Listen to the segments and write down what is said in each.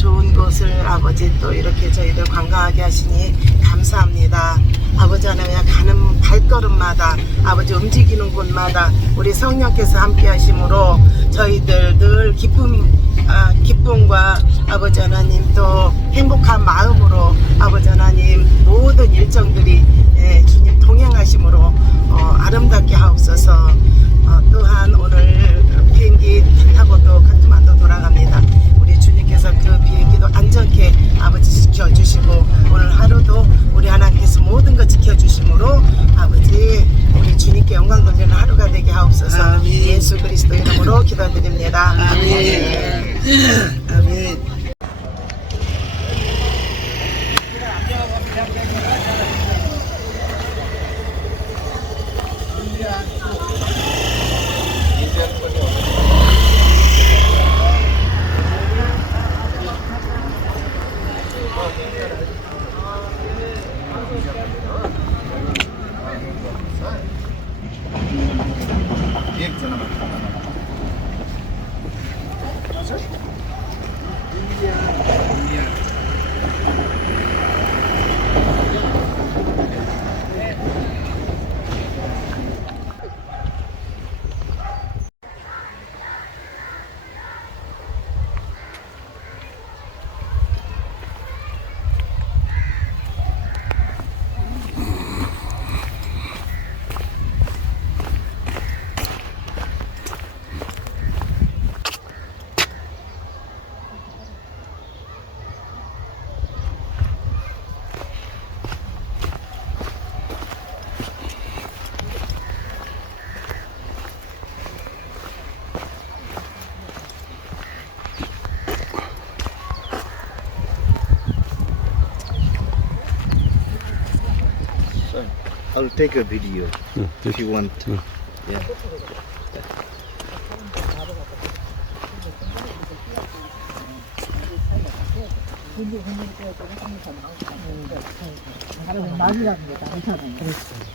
좋은 곳을 아버지 또 이렇게 저희들 관광하게 하시니 감사합니다. 아버지 하나님 가는 발걸음마다 아버지 움직이는 곳마다 우리 성령께서 함께 하심으로 저희들 늘 기쁨 아, 기쁨과 아버지 하나님 또 행복한 마음으로 아버지 하나님 모든 일정들이 예, 주님 동행하심으로 어, 아름답게 하옵소서 어, 또한 오늘 비행기 타고 또 카트만도 돌아갑니다. 주님께서 그 비행기도 안전케 아버지 지켜주시고 오늘 하루도 우리 하나님께서 모든 것 지켜주심으로 아버지 우리 주님께 영광 돌리는 하루가 되게 하옵소서 아멘. 예수 그리스도 이름으로 기도드립니다. 아멘. 아멘. Tschüss. I'll take a video 응, if you want. 응. Yeah. 그렇지.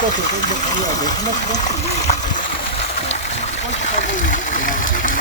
똑같은 거, 그냥 내 스마트폰? 34번,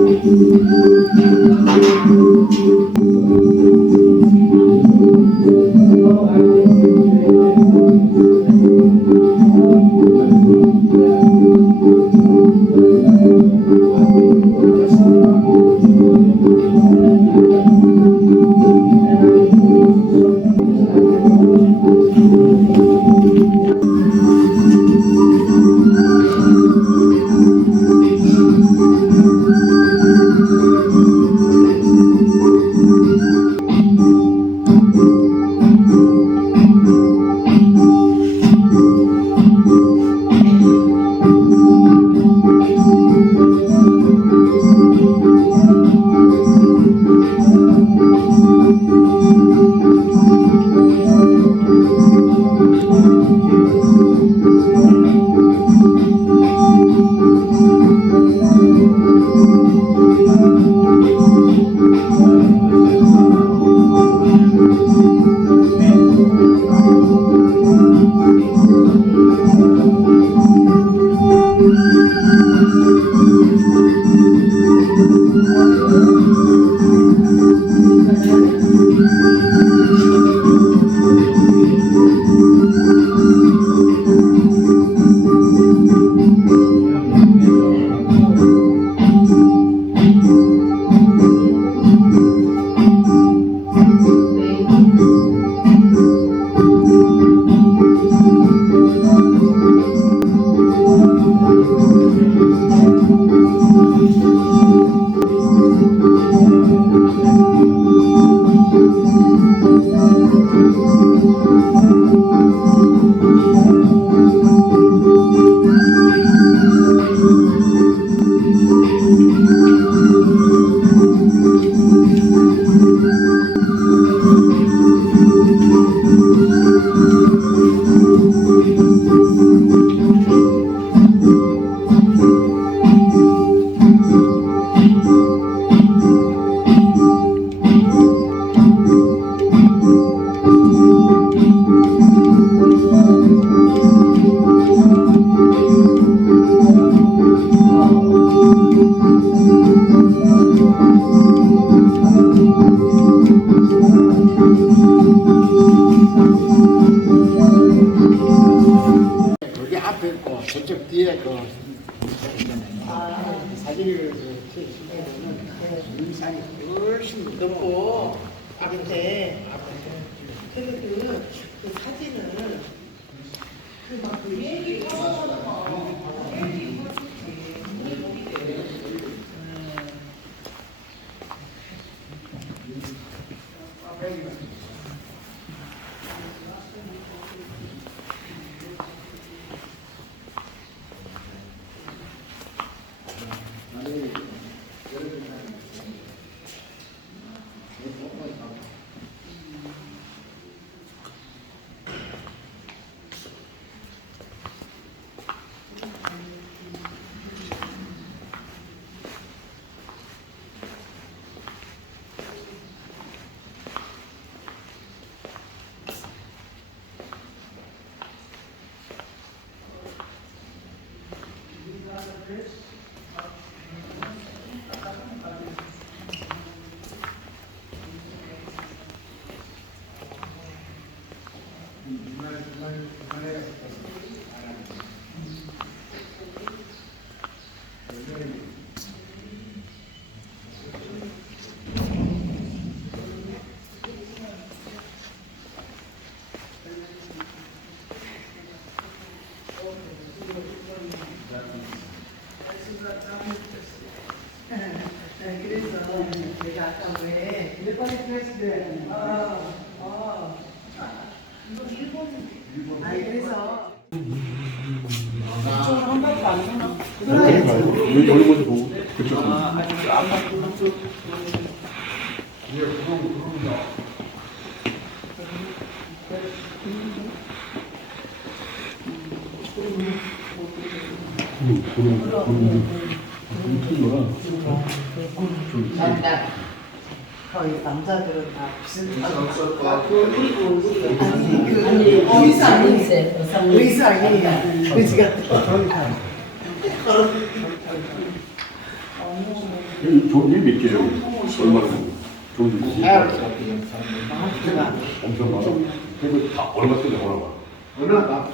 여기 뒤에 그 사진을 찍으시면은 인상이 훨씬 높고 앞에 그래서 그, 그 사진을 그막그 얘기 내가 manera 한 바퀴 안 도나? 여기 여기 먼저 보고 그쪽 거의 남자들은 다 비슷하고 의사 의사 의상이 그지 같아. 여기 좋은 일 몇 개예요? 얼마나 좋은 일? 엄청 많아. 그리고 다 얼마 쓰냐 얼마? 얼마나 다,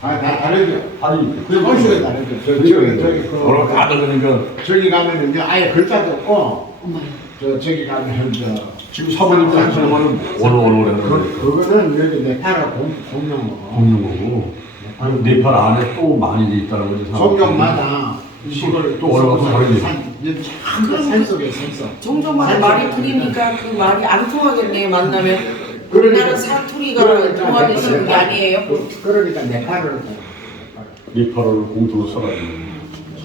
다, 다 다르죠. 아니 그 훨씬 다르죠. 저, 저기, 저기, 얼마 그, 다 다르니까 저기 가면은 이제 아예 글자도 없고, 저, 저기 가면은 저, 지금 사모님도 하시는 거는 월월월에 하는 그, 거니까 그거는 여기 네팔어 공, 공룡 먹는 거고. 아니 네팔 안에 또 많이 돼 있다는 거지. 사람. 성경마다 시골 또 올라가서 다른 얘기. 산 속에 산속. 종종마다 말이 틀리니까 그 말이 안 통하겠네요 만나면 그러니까. 우리나라 사투리가 통하는 게 아니에요 그- 그러니까 네팔어를 네팔어를 공투로 써가지고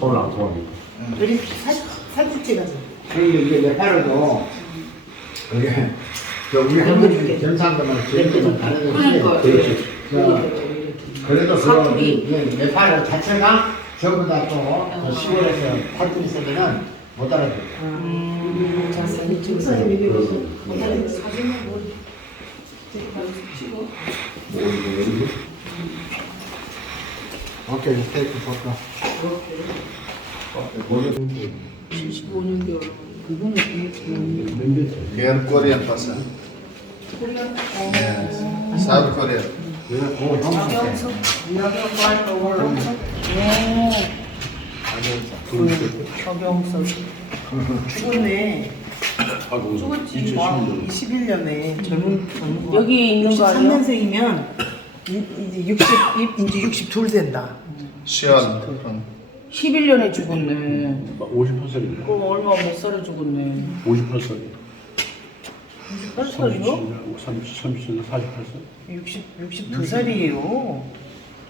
서로 안 통하니까. 우리 사진 사진 찍어줘. 그런데 이게 네팔어도 그게 저 우리 한국 경상도만 지역도 다르듯이 그러니까 저 그래도 그 사투리. 이게 네팔어 자체가 전부 다또 시골에서 사투리 쓰면은 못 알아들어요. 오케이, 테이크 볼까? Here Korean person. Yes. South Korea. 죽었네. 죽었지 뭐. 21년에 젊은 젊은 여기 있는 거 아니야? 3년생이면 이제 60 이- 이제 62 된다. From 11년에 죽었네 58살이네. 그럼 얼마 몇 살에 죽었네 58살. 8 살이요? 30, 30살, 48살. 60 62살이에요.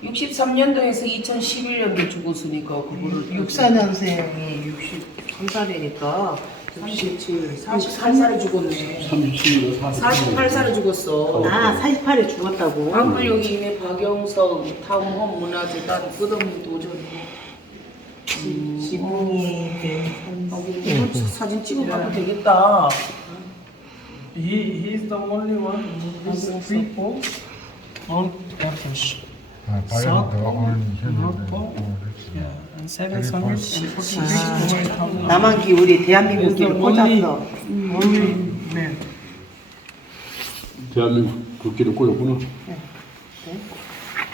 63년도에서 2011년도에 죽었으니까 그거를 64년생이 63살이니까 37, 48살에 죽었네 37년, 48살. 48살에 죽었어 아 48에 죽었다고. 방금 여기 있네 박영석 타운홈 문화재단 끝없는 도전 지붕이 여기 이거 사진 찍어봐도 되겠다 He, he is the only one who is people on Everest. South Pole, North Pole, yeah, and 746 남한 기울이 대한민국 기를 꽂았어. only man. 대한민국 국기를 꽂았구나.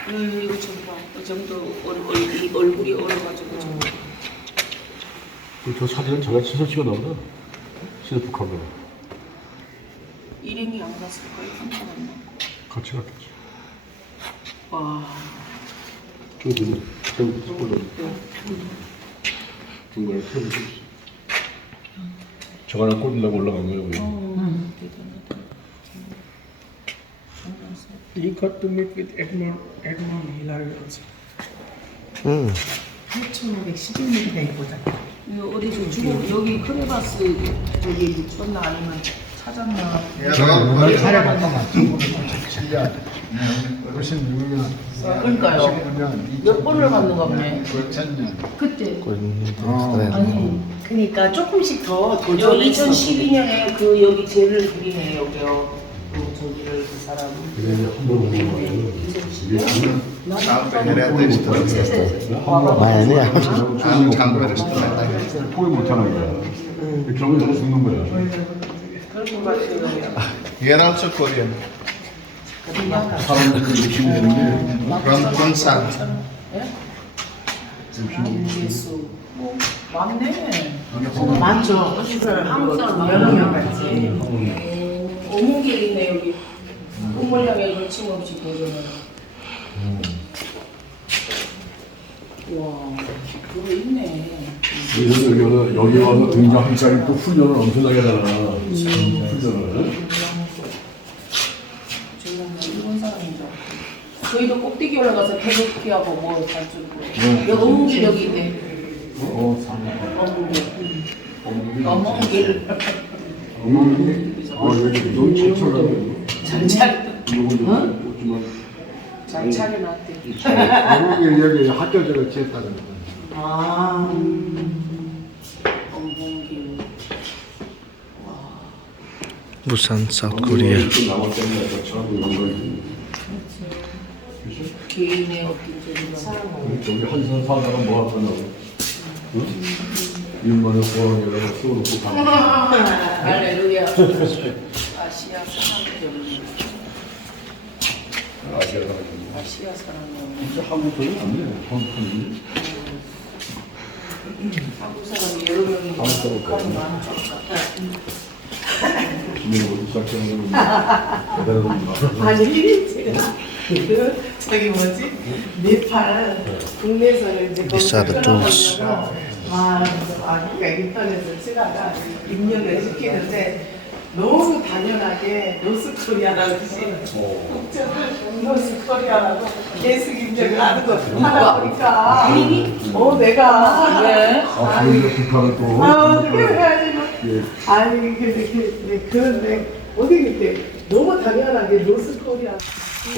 음, 이거 좀 봐. 이 정도 얼, 얼, 이 얼굴이 얼어가지고 좀. 그저 사진은 제가 친서 찍어놔보다. 실프 카메라. 일행이 안 갔을까요? 한번 왔나? 같이 갔겠지. 와, 저기 있네. 저기 꽂아. 중간에 태우고 있어. 저거 하나 꽂으려고 올라간 거예요, 여기. He got to meet with Edmond, Edmond Hillary also. 8,511년에 보자. 이거 어디서 죽어? 여기 크레바스 저기 묻혔나 아니면 찾았나? 오늘 촬영한 거 맞죠? 7년, 96년, 그러니까요. 19년, 몇 번을 갔는가 보네. 2000년. 그때 어, 그러니까 조금씩 더저 도전했어. 2012년에 그 여기 죄를 부리네 여기요. 그 저기를 그 사람. 한번 오는 거예요. 이게 South Korea restaurant. 아니야. I'm Chango restaurant. 포기 못하는 거야. 너 죽는 거야. Also Korean. From Kunsan. 예수. 뭐 맞네. 맞죠. 한국 사람 여러 명. 같지. 있네 여기. 국물향에 거침없이 도전을. 와, 그거 있네. 그래서 여기 와서 여기 와서 등장하니까 또 훈련을 엄청나게 하잖아. 훈련을. 저는 일본 사람인 줄 알고. 저희도 꼭대기 올라가서 태극기하고 뭐잘 주고. 여기 어묵이 여기 있네. 어묵이. 어묵이. 어, 여기 너무 최초라고. 잘 차려. 이거 좀 꽂지만. 잘 차려놨대. 아버지 여기 학교적으로 지었다는 거. 아. 어묵이. Busan, South Korea. 좀 남았다는 것처럼 이런 거 개인의 어떤 한산 뭐 호황이라고 써놓고 가. 할렐루야 아시아 사람들 아시아 사람이 진짜 한국 돈이 안 돼. 한국 돈이. 한국 사람이 여러 명이 한국 사람 북한이 많은 것 같아 이런 것도 시작하는 건 대단한 겁니다. 아니 제가 그 저기 뭐지 네팔 국내에서는 이제 the tools. 아, 아기가 인터넷을 치다가 입력을 시키는데 너무 당연하게 노스코리아라고 노스코리아라고 계속 입력을 하는 거 하다 보니까 어 내가 왜? 아, 그런데 북한은 또. 아 그래 가지고 예. 아니 근데 그 그런데 어디 이렇게 너무 당연하게 노스코리아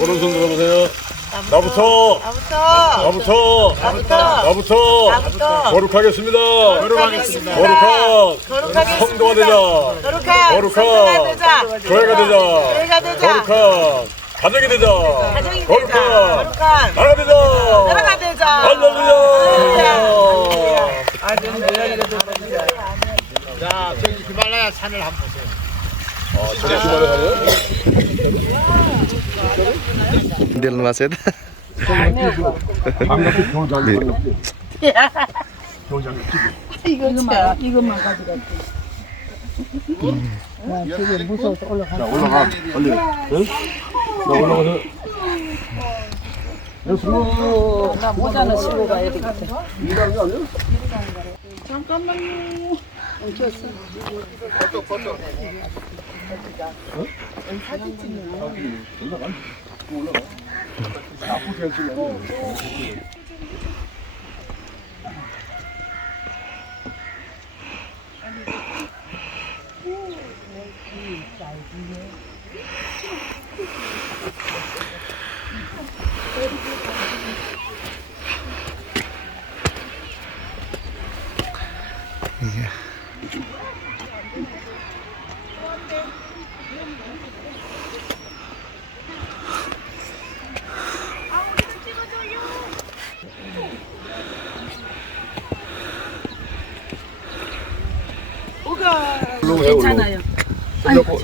오른손 들어보세요. 나부터. 나부터. 나부터. 나부터. 거룩하겠습니다. 거룩하겠습니다. 거룩한. 거룩하겠습니다. 성도가 되자. 거룩한 거룩한. 성도가 되자. 교회가 되자. 교회가 되자. 거룩한. 가정이 되자. 가정이 되자. 거룩한. 나라가 되자. 나라가 되자. 할렐루야. 자, 저기 히말라야 산을 한번 보세요. 아, 저게 주말에 가요? Dil Masjid. 반갑게 경장이 반갑게. 경장이 자, 올라가. 빨리. 응? 자, 올라가서. 야. 나 모자는 신고 가야 되겠다 거 아니야? 아프게 하지 마. 괜찮아요.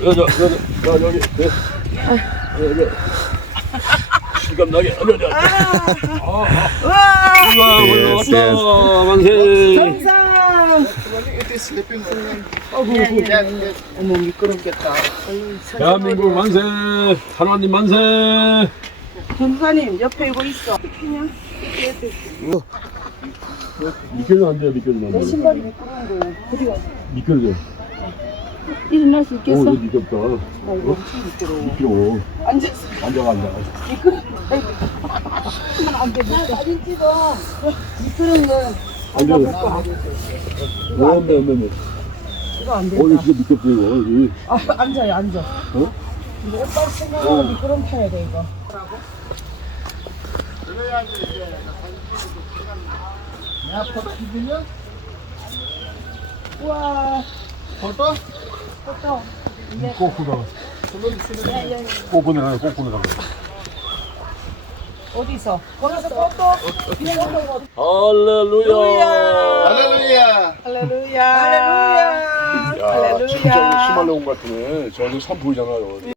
여기, 여기, 여기, 여기, 여기, 여기, 여기. 실감 나게. 여기, 여기. 아, Yes, 올라왔다. yes. 만세. 어머 미끄럽겠다. 대한민국 만세. 하나님 만세. 전사님 옆에 이거 있어. 미끄러면 안 돼요, 미끄러면 안 돼요. 신발이 미끄러운 거예요. 미끄러져. 일어날 수 오, 이거 미끄럽다. 어? 미끄러워. 앉아서. 앉아, 앉아. 미끄러운 거 앉아. 뭐, 안 돼, 안 돼, 안 돼. 이거 안 돼. 어, 이거 진짜 미끄럽지, 이거. 여기. 아, 앉아요 앉아. 어? 이거 오빠 생각하고 미끄럼 타야 돼 이거. 꼬꾸다. 꼬꾸네 가요, 꼬꾸네 가요. 어디서? 거기서 꽃도 할렐루야. 할렐루야. 할렐루야. 할렐루야. 야, 진짜 이거 히말라야 것 같으네. 저기 산 보이잖아요.